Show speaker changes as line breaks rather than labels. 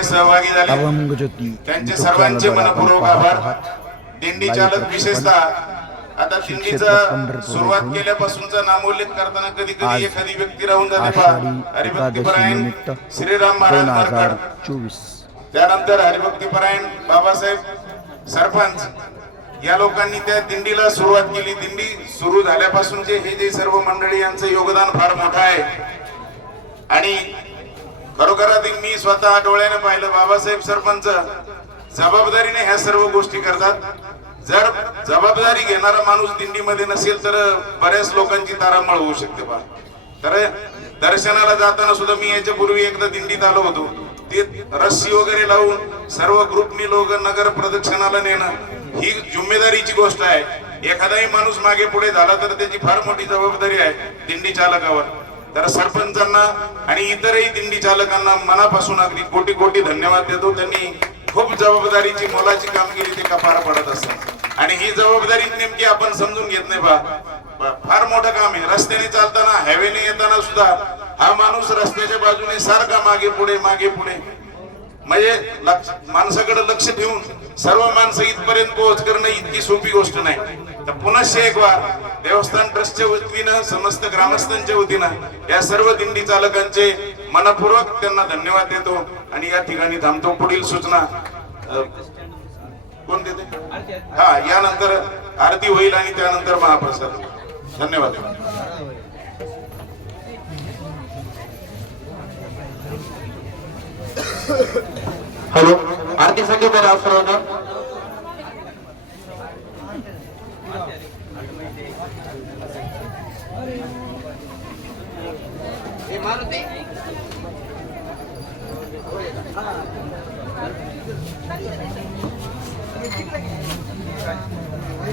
उत्साहाने सहभागी झाले. त्यांचे सर्वांचे मनपूर्वक आभार. दिंडी चालक विशेषतः आता दिंडीचा सुरुवात केल्यापासूनचा नामोल्लेख करताना कधी कधी एखादी व्यक्ती राहून जाते पहा. हरिभक्तीपरायण श्रीराम महाराज
चोवीस.
त्यानंतर हरिभक्तीपरायण बाबासाहेब सरपंच. या लोकांनी त्या दिंडीला सुरुवात केली. दिंडी सुरू झाल्यापासूनचे हे जे सर्व मंडळी यांचं योगदान फार मोठं आहे. आणि खरोखर मी स्वतः डोळ्याने पाहिलं बाबासाहेब सरपंच जबाबदारीने ह्या सर्व गोष्टी करतात. जर जबाबदारी घेणारा माणूस दिंडीमध्ये नसेल तर बऱ्याच लोकांची तारांबळ होऊ शकते बा. तर दर्शनाला जाताना सुद्धा मी याच्या पूर्वी एकदा दिंडीत आलो होतो. ते रस्सी वगैरे लावून सर्व ग्रुपनी लोक नगर प्रदक्षिणाला नेणं ही जिम्मेदारीची गोष्ट आहे. एखादाही माणूस मागे पुढे झाला तर त्याची फार मोठी जबाबदारी आहे दिंडी चालकावर. तर सरपंचांना आणि इतरही दिंडी चालकांना मनापासून अगदी कोटी कोटी धन्यवाद देतो. त्यांनी खूप जबाबदारीची मोलाची कामगिरी ते कपार पडत असतात. आणि ही जबाबदारी नेमकी आपण समजून घेत नाही बा. फार मोठं काम आहे. रस्त्याने चालताना हायवेने येताना सुद्धा हा माणूस रस्त्याच्या बाजूने सारखा मागे पुढे मागे पुढे. म्हणजे लक्ष माणसाकडे लक्ष ठेवून सर्व माणसं इथपर्यंत पोहोच करणं इतकी सोपी गोष्ट नाही. तर पुन्हा एक वार देवस्थान ट्रस्टच्या वतीनं समस्त ग्रामस्थांच्या वतीनं या सर्व दिंडी चालकांचे मनपूर्वक त्यांना धन्यवाद देतो आणि या ठिकाणी थांबतो. पुढील सूचना कोण देते? हा यानंतर आरती होईल आणि त्यानंतर महाप्रसाद. धन्यवाद.
हॅलो आरती संगीत आहे मारुती?